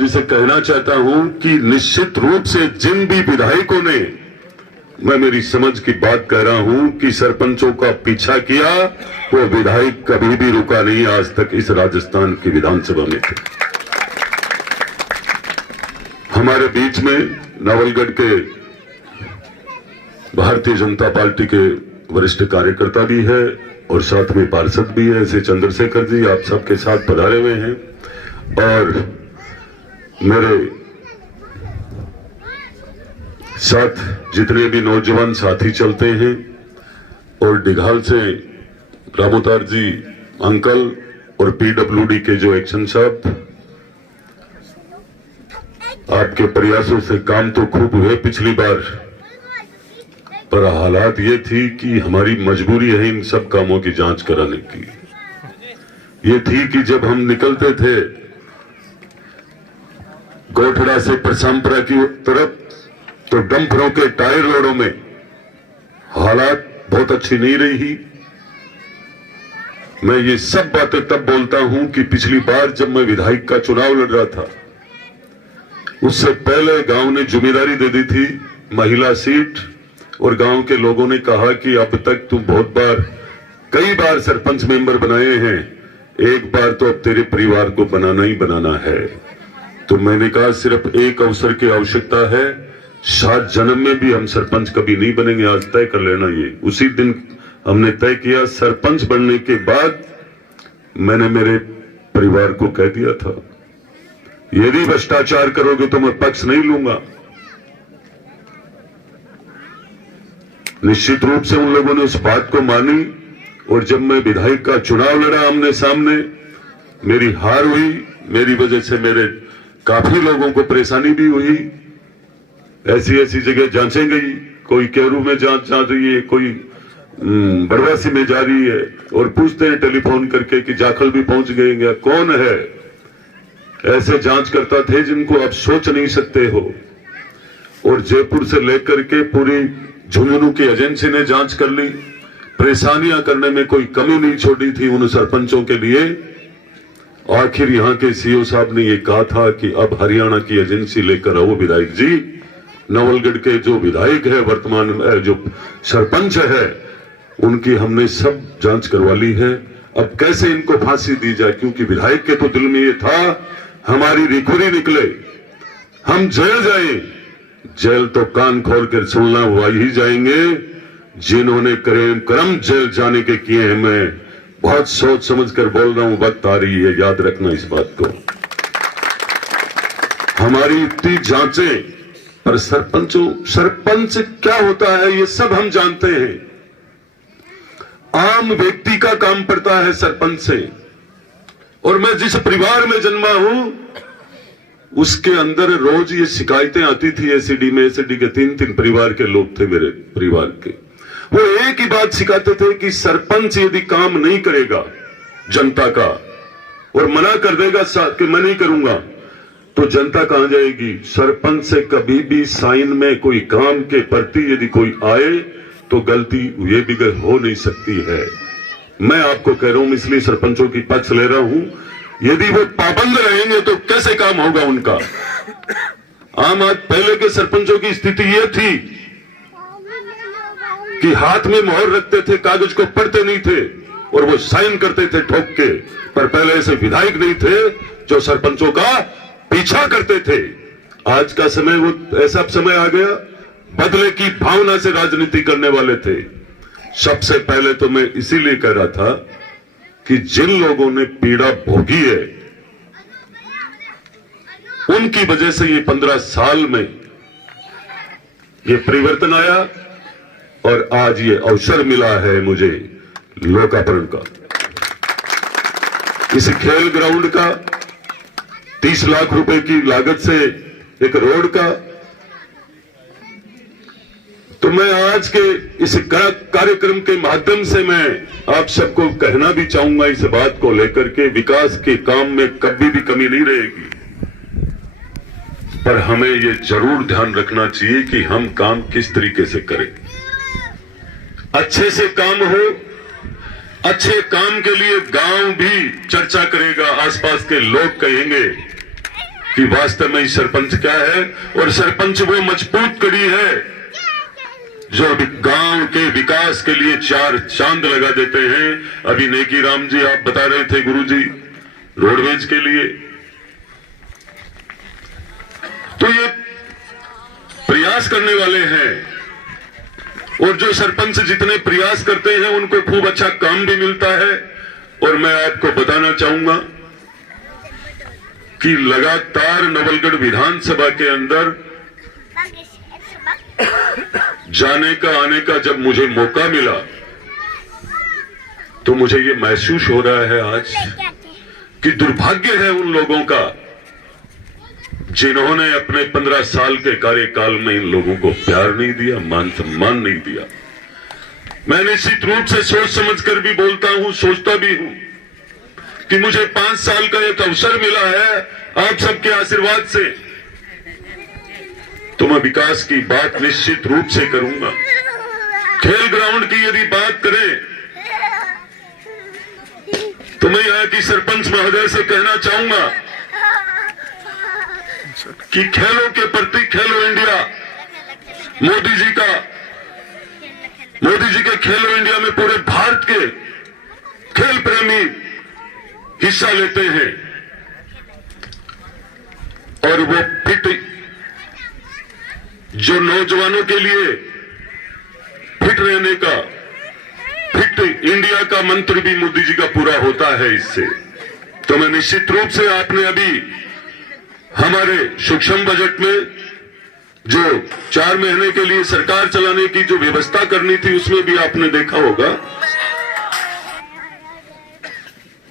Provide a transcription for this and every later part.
जी से कहना चाहता हूं कि निश्चित रूप से जिन भी विधायकों ने, मैं मेरी समझ की बात कह रहा हूं, कि सरपंचों का पीछा किया, वो विधायक कभी भी रुका नहीं आज तक इस राजस्थान की विधानसभा में थे। हमारे बीच में नवलगढ़ के भारतीय जनता पार्टी के वरिष्ठ कार्यकर्ता भी है और साथ में पार्षद भी है, ऐसे चंद्रशेखर जी आप सबके साथ पधारे हुए हैं। और मेरे साथ जितने भी नौजवान साथी चलते हैं, और डिघाल से रामोतार जी अंकल और पीडब्ल्यूडी के जो एक्शन साहब, आपके प्रयासों से काम तो खूब हुए पिछली बार, पर हालात ये थी कि हमारी मजबूरी है इन सब कामों की जांच कराने की। ये थी कि जब हम निकलते थे गोठड़ा से परसामपुरा की तरफ, तो डंपरों के टायर रोडों में हालात बहुत अच्छी नहीं रही। मैं ये सब बातें तब बोलता हूं कि पिछली बार जब मैं विधायक का चुनाव लड़ रहा था, उससे पहले गांव ने जिम्मेदारी दे दी थी महिला सीट, और गांव के लोगों ने कहा कि अब तक तुम बहुत बार, कई बार सरपंच मेंबर बनाए हैं, एक बार तो अब तेरे परिवार को बनाना ही बनाना है। तो मैंने कहा सिर्फ एक अवसर की आवश्यकता है, 7 जन्म में भी हम सरपंच कभी नहीं बनेंगे, आज तय कर लेना। ये उसी दिन हमने तय किया। सरपंच बनने के बाद मैंने मेरे परिवार को कह दिया था, यदि भ्रष्टाचार करोगे तो मैं पक्ष नहीं लूंगा। निश्चित रूप से उन लोगों ने उस बात को मानी, और जब मैं विधायक का चुनाव लड़ा आमने सामने, मेरी हार हुई। मेरी वजह से मेरे काफी लोगों को परेशानी भी हुई। ऐसी ऐसी जगह जांचें गई, कोई कैरू में जांच रही है, कोई बड़वासी में जा रही है, और पूछते हैं टेलीफोन करके कि जाखल भी पहुंच गए क्या, कौन है। ऐसे जांच करता थे जिनको आप सोच नहीं सकते हो। और जयपुर से लेकर के पूरी झुंझुनू की एजेंसी ने जांच कर ली, परेशानियां करने में कोई कमी नहीं छोड़ी थी उन सरपंचों के लिए। आखिर यहाँ के सीओ साहब ने ये कहा था कि अब हरियाणा की एजेंसी लेकर आओ विधायक जी। नवलगढ़ के जो विधायक है, वर्तमान जो सरपंच है, उनकी हमने सब जांच करवा ली है। अब कैसे इनको फांसी दी जाए, क्योंकि विधायक के तो दिल में ये था हमारी रिखुरी निकले, हम जेल जाएं। जेल तो कान खोल कर सुनना हुआ ही जाएंगे। जिन्होंने कर्म जेल जाने के किए हैं, मैं बहुत सोच समझ कर बोल रहा हूं, वक्त आ रही है, याद रखना इस बात को। हमारी इतनी जांचें, पर सरपंच क्या होता है ये सब हम जानते हैं। आम व्यक्ति का काम पड़ता है सरपंच से। और मैं जिस परिवार में जन्मा हूं, उसके अंदर रोज ये शिकायतें आती थी। एसीडी में, एसीडी के 3-3 परिवार के लोग थे मेरे परिवार के। वो एक ही बात सिखाते थे कि सरपंच यदि काम नहीं करेगा जनता का, और मना कर देगा कि मैं नहीं करूंगा, तो जनता कहां जाएगी। सरपंच से कभी भी साइन में कोई काम के प्रति यदि कोई आए तो गलती ये भी हो नहीं सकती है। मैं आपको कह रहा हूं, इसलिए सरपंचों की पक्ष ले रहा हूं। यदि वो पाबंद रहेंगे तो कैसे काम होगा उनका। आम आज पहले के सरपंचों की स्थिति ये थी कि हाथ में मोहर रखते थे, कागज को पढ़ते नहीं थे, और वो साइन करते थे ठोक के। पर पहले ऐसे विधायक नहीं थे जो सरपंचों का पीछा करते थे। आज का समय वो ऐसा समय आ गया, बदले की भावना से राजनीति करने वाले थे। सबसे पहले तो मैं इसीलिए कह रहा था कि जिन लोगों ने पीड़ा भोगी है, उनकी वजह से ये 15 साल में ये परिवर्तन आया, और आज ये अवसर मिला है मुझे लोकार्पण का, इस खेल ग्राउंड का, 30 लाख रुपए की लागत से एक रोड का। तो मैं आज के इस कार्यक्रम के माध्यम से मैं आप सबको कहना भी चाहूंगा इस बात को लेकर के, विकास के काम में कभी भी कमी नहीं रहेगी, पर हमें ये जरूर ध्यान रखना चाहिए कि हम काम किस तरीके से करें। अच्छे से काम हो, अच्छे काम के लिए गांव भी चर्चा करेगा, आसपास के लोग कहेंगे कि वास्तव में सरपंच क्या है। और सरपंच वो मजबूत कड़ी है जो गांव के विकास के लिए चार चांद लगा देते हैं। अभी नेकी राम जी आप बता रहे थे गुरुजी रोडवेज के लिए, तो ये प्रयास करने वाले हैं। और जो सरपंच जितने प्रयास करते हैं उनको खूब अच्छा काम भी मिलता है। और मैं आपको बताना चाहूंगा कि लगातार नवलगढ़ विधानसभा के अंदर जाने का आने का जब मुझे मौका मिला तो मुझे ये महसूस हो रहा है आज कि दुर्भाग्य है उन लोगों का जिन्होंने अपने 15 साल के कार्यकाल में इन लोगों को प्यार नहीं दिया, मान सम्मान नहीं दिया। मैं निश्चित रूप से सोच समझकर भी बोलता हूं, सोचता भी हूं कि मुझे 5 साल का एक अवसर मिला है आप सबके आशीर्वाद से, तो मैं विकास की बात निश्चित रूप से करूंगा। खेल ग्राउंड की यदि बात करें तो मैं यहाँ की सरपंच महोदय से कहना चाहूंगा कि खेलों के प्रति खेलो इंडिया मोदी जी के खेलो इंडिया में पूरे भारत के खेल प्रेमी हिस्सा लेते हैं। और वो फिट जो नौजवानों के लिए फिट रहने का, फिट इंडिया का मंत्र भी मोदी जी का पूरा होता है इससे। तो मैं निश्चित रूप से आपने अभी हमारे सूक्ष्म बजट में जो 4 महीने के लिए सरकार चलाने की जो व्यवस्था करनी थी उसमें भी आपने देखा होगा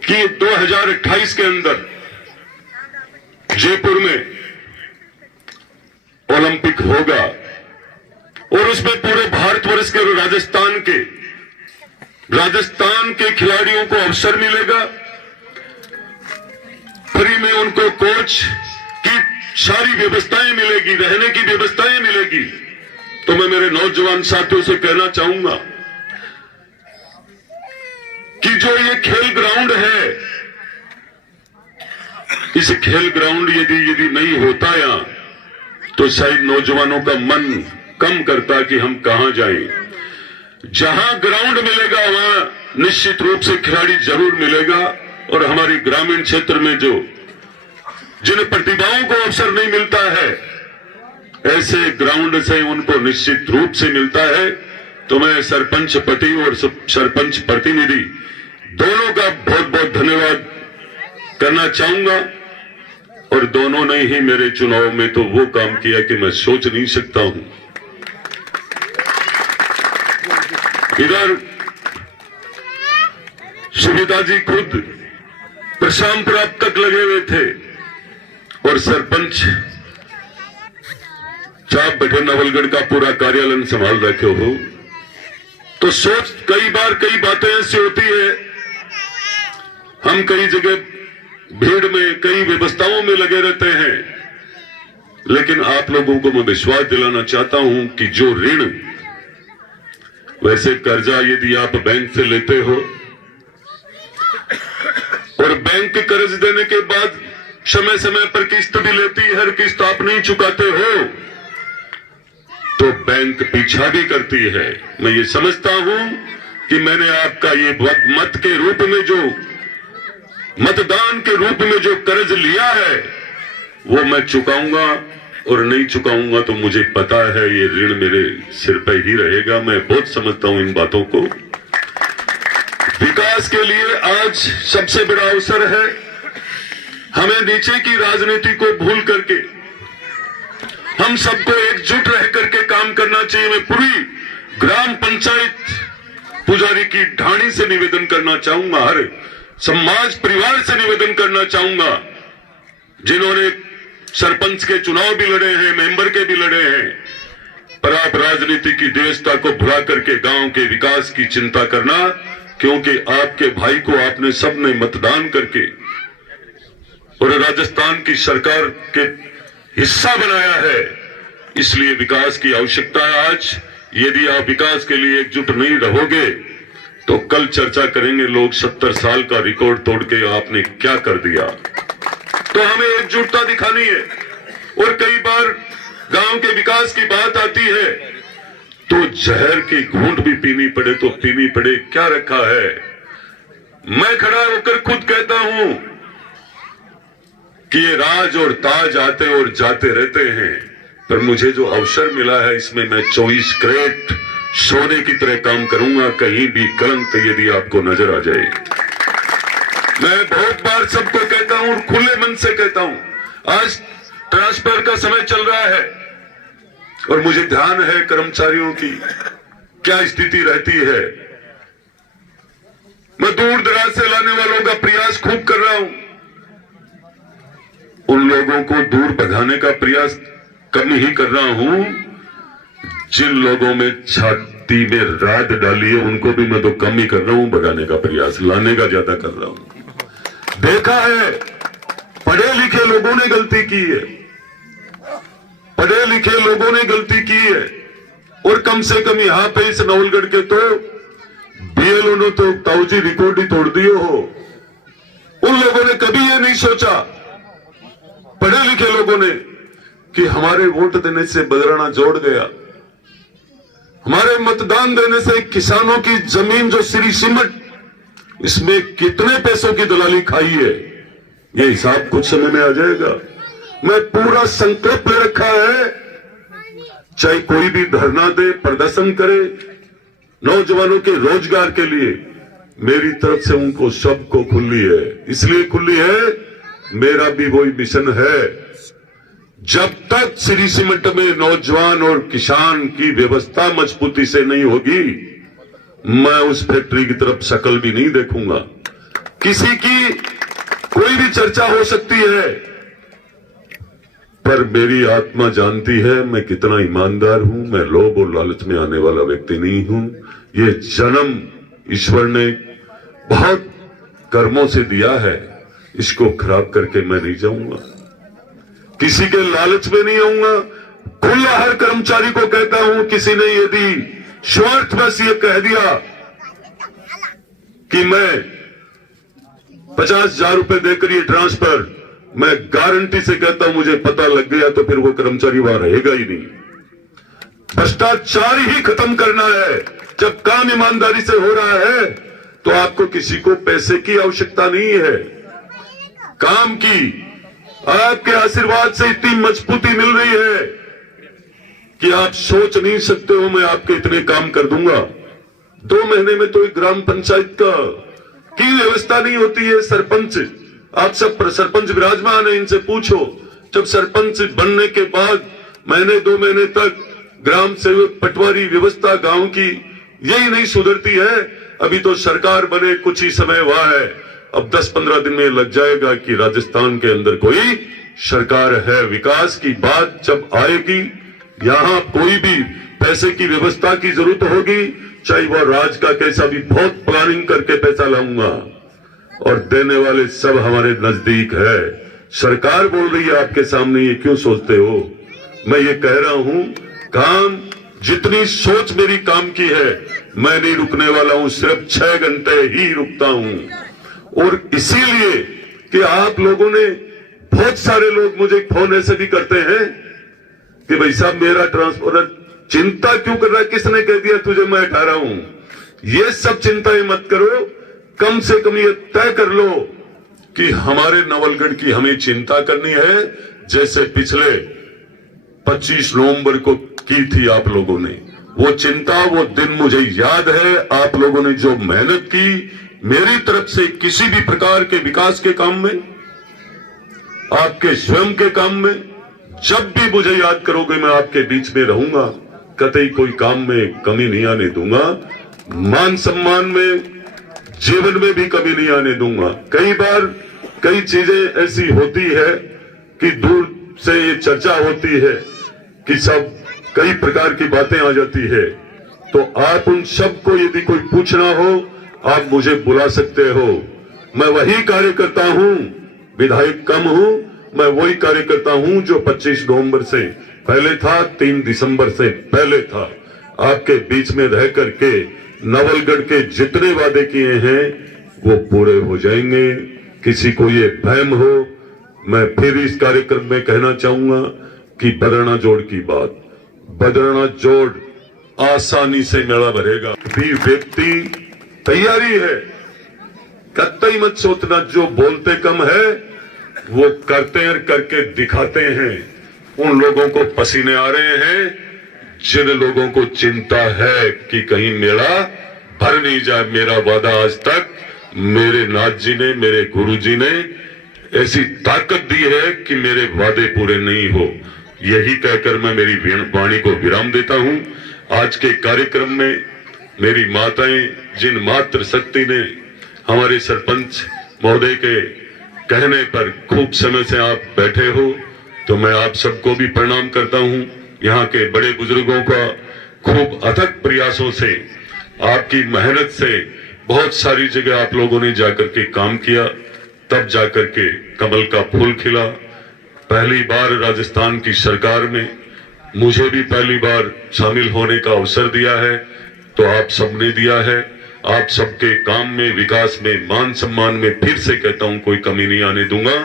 कि 2028 के अंदर जयपुर में ओलंपिक होगा और उसमें पूरे भारतवर्ष के और राजस्थान के खिलाड़ियों को अवसर मिलेगा। फ्री में उनको कोच की सारी व्यवस्थाएं मिलेगी, रहने की व्यवस्थाएं मिलेगी। तो मैं मेरे नौजवान साथियों से कहना चाहूंगा कि जो ये खेल ग्राउंड है, इस खेल ग्राउंड यदि नहीं होता यहां तो शायद नौजवानों का मन कम करता कि हम कहां जाएं। जहां ग्राउंड मिलेगा वहां निश्चित रूप से खिलाड़ी जरूर मिलेगा। और हमारी ग्रामीण क्षेत्र में जिन प्रतिभाओं को अवसर नहीं मिलता है ऐसे ग्राउंड से उनको निश्चित रूप से मिलता है। तो मैं सरपंच पति और सरपंच प्रतिनिधि दोनों का बहुत बहुत धन्यवाद करना चाहूंगा। और दोनों ने ही मेरे चुनाव में तो वो काम किया कि मैं सोच नहीं सकता हूं। इधर सुविधा जी खुद प्रशांत रात तक लगे हुए थे और सरपंच चाप बैठे नवलगढ़ का पूरा कार्यालय संभाल रखे हो। तो सोच कई बार कई बातें ऐसी होती है, हम कई जगह भीड़ में कई व्यवस्थाओं में लगे रहते हैं, लेकिन आप लोगों को मैं विश्वास दिलाना चाहता हूं कि जो ऋण, वैसे कर्जा यदि आप बैंक से लेते हो और बैंक कर्ज देने के बाद समय समय पर किस्त भी लेती है, हर किस्त आप नहीं चुकाते हो तो बैंक पीछा भी करती है। मैं ये समझता हूं कि मैंने आपका ये मत के रूप में जो मतदान के रूप में जो कर्ज लिया है वो मैं चुकाऊंगा और नहीं चुकाऊंगा तो मुझे पता है ये ऋण मेरे सिर पर ही रहेगा। मैं बहुत समझता हूं इन बातों को। विकास के लिए आज सबसे बड़ा अवसर है। हमें नीचे की राजनीति को भूल करके हम सबको एकजुट रह करके काम करना चाहिए। मैं पूरी ग्राम पंचायत पुजारी की ढाणी से निवेदन करना चाहूंगा, हर समाज परिवार से निवेदन करना चाहूंगा जिन्होंने सरपंच के चुनाव भी लड़े हैं, मेंबर के भी लड़े हैं, पर आप राजनीति की व्यवस्था को भुला करके गांव के विकास की चिंता करना, क्योंकि आपके भाई को आपने सबने मतदान करके और राजस्थान की सरकार के हिस्सा बनाया है, इसलिए विकास की आवश्यकता है आज। यदि आप विकास के लिए एकजुट नहीं रहोगे तो कल चर्चा करेंगे लोग 70 साल का रिकॉर्ड तोड़ के आपने क्या कर दिया। तो हमें एकजुटता दिखानी है। और कई बार गांव के विकास की बात आती है तो जहर की घूंट भी पीनी पड़े तो पीनी पड़े, क्या रखा है। मैं खड़ा होकर खुद कहता हूं कि ये राज और ताज आते और जाते रहते हैं, पर मुझे जो अवसर मिला है इसमें मैं 24 कैरेट सोने की तरह काम करूंगा, कहीं भी कलंक यदि आपको नजर आ जाए। मैं बहुत बार सबको कहता हूं, खुले मन से कहता हूं, आज ट्रांसफर का समय चल रहा है और मुझे ध्यान है कर्मचारियों की क्या स्थिति रहती है। मैं दूर दराज से लाने वालों का प्रयास खूब कर रहा हूं, उन लोगों को दूर भगाने का प्रयास कम ही कर रहा हूं। जिन लोगों में छाती में रात डाली है उनको भी मैं तो कम ही कर रहा हूं, भगाने का प्रयास, लाने का ज्यादा कर रहा हूं। देखा है पढ़े लिखे लोगों ने गलती की है, पढ़े लिखे लोगों ने गलती की है, और कम से कम यहां पे इस नवलगढ़ के तो बीएलओ ने तो ताऊजी रिकॉर्ड ही तोड़ दिए हो। उन लोगों ने कभी ये नहीं सोचा, पढ़े लिखे लोगों ने, कि हमारे वोट देने से बदराना जोड़ गया, हमारे मतदान देने से किसानों की जमीन जो श्री सिमट, इसमें कितने पैसों की दलाली खाई है, ये हिसाब कुछ समय में आ जाएगा। मैं पूरा संकल्प ले रखा है, चाहे कोई भी धरना दे, प्रदर्शन करे, नौजवानों के रोजगार के लिए मेरी तरफ से उनको सबको खुली है। इसलिए खुली है, मेरा भी वही मिशन है, जब तक श्री सीमेंट में नौजवान और किसान की व्यवस्था मजबूती से नहीं होगी, मैं उस फैक्ट्री की तरफ शक्ल भी नहीं देखूंगा। किसी की कोई भी चर्चा हो सकती है, पर मेरी आत्मा जानती है मैं कितना ईमानदार हूं। मैं लोभ और लालच में आने वाला व्यक्ति नहीं हूं। ये जन्म ईश्वर ने बहुत कर्मों से दिया है, इसको खराब करके मैं नहीं जाऊंगा, किसी के लालच में नहीं आऊंगा। खुला हर कर्मचारी को कहता हूं, किसी ने यदि स्वार्थवश ये कह दिया कि मैं 50,000 रुपए देकर ये ट्रांसफर, मैं गारंटी से कहता हूं मुझे पता लग गया तो फिर वो कर्मचारी वहां रहेगा ही नहीं। भ्रष्टाचार ही खत्म करना है। जब काम ईमानदारी से हो रहा है तो आपको किसी को पैसे की आवश्यकता नहीं है, काम की। आपके आशीर्वाद से इतनी मजबूती मिल रही है कि आप सोच नहीं सकते हो, मैं आपके इतने काम कर दूंगा। 2 महीने में तो एक ग्राम पंचायत का की व्यवस्था नहीं होती है। सरपंच, आप सब सरपंच विराजमान है, इनसे पूछो, जब सरपंच बनने के बाद महीने 2 महीने तक ग्राम सेवक पटवारी व्यवस्था गांव की यही नहीं सुधरती है। अभी तो सरकार बने कुछ ही समय हुआ है, अब 10-15 दिन में लग जाएगा कि राजस्थान के अंदर कोई सरकार है। विकास की बात जब आएगी, यहां कोई भी पैसे की व्यवस्था की जरूरत होगी, चाहे वह राज का कैसा भी, बहुत प्लानिंग करके पैसा लाऊंगा, और देने वाले सब हमारे नजदीक है। सरकार बोल रही है आपके सामने, ये क्यों सोचते हो? मैं ये कह रहा हूं, काम जितनी सोच मेरी काम की है, मैं नहीं रुकने वाला हूं, सिर्फ 6 घंटे ही रुकता हूं। और इसीलिए कि आप लोगों ने, बहुत सारे लोग मुझे फोन ऐसे भी करते हैं कि भाई साहब मेरा ट्रांसफर, चिंता क्यों कर रहा है, किसने कह दिया तुझे मैं हटा रहा हूं? ये सब चिंताएं मत करो, कम से कम ये तय कर लो कि हमारे नवलगढ़ की हमें चिंता करनी है, जैसे पिछले 25 नवंबर को की थी आप लोगों ने। वो चिंता, वो दिन मुझे याद है। आप लोगों ने जो मेहनत की मेरी तरफ से किसी भी प्रकार के विकास के काम में, आपके स्वयं के काम में, जब भी मुझे याद करोगे मैं आपके बीच में रहूंगा, कतई कोई काम में कमी नहीं आने दूंगा। मान सम्मान में, जीवन में भी कमी नहीं आने दूंगा। कई बार कई चीजें ऐसी होती है कि दूर से ये चर्चा होती है कि सब कई प्रकार की बातें आ जाती है, तो आप उन सब को यदि कोई पूछना हो, आप मुझे बुला सकते हो। मैं वही कार्य करता हूं, विधायक कम हूं, मैं वही कार्य करता हूं जो 25 नवंबर से पहले था, 3 दिसंबर से पहले था। आपके बीच में रह करके नवलगढ़ के जितने वादे किए हैं वो पूरे हो जाएंगे। किसी को ये भ्रम हो, मैं फिर इस कार्यक्रम में कहना चाहूंगा कि बदरना जोड़ की बात, बदरना जोड़ आसानी से मेला भरेगा। भी व्यक्ति तैयारी है, कतई मत सोचना जो बोलते कम है वो करते हैं, करके दिखाते हैं। उन लोगों को पसीने आ रहे हैं जिन लोगों को चिंता है कि कहीं मेला भर नहीं जाए। मेरा वादा आज तक मेरे नाथ जी ने, मेरे गुरु जी ने ऐसी ताकत दी है कि मेरे वादे पूरे नहीं हो। यही कहकर मैं मेरी वाणी को विराम देता हूं। आज के कार्यक्रम में मेरी माताएं, जिन मातृ शक्ति ने हमारे सरपंच महोदय के कहने पर खूब समय से आप बैठे हो, तो मैं आप सबको भी प्रणाम करता हूं। यहाँ के बड़े बुजुर्गों का खूब अथक प्रयासों से, आपकी मेहनत से बहुत सारी जगह आप लोगों ने जाकर के काम किया, तब जाकर के कमल का फूल खिला। पहली बार राजस्थान की सरकार में मुझे भी पहली बार शामिल होने का अवसर दिया है, तो आप सबने दिया है। आप सबके काम में, विकास में, मान सम्मान में फिर से कहता हूं कोई कमी नहीं आने दूंगा।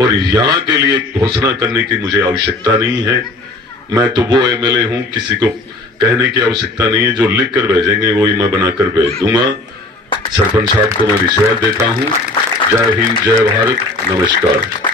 और यहाँ के लिए घोषणा करने की मुझे आवश्यकता नहीं है। मैं तो वो एमएलए हूं, किसी को कहने की आवश्यकता नहीं है। जो लिख कर भेजेंगे वही मैं बनाकर भेज दूंगा। सरपंच साहब को मैं विश्वास देता हूं। जय हिंद, जय भारत, नमस्कार।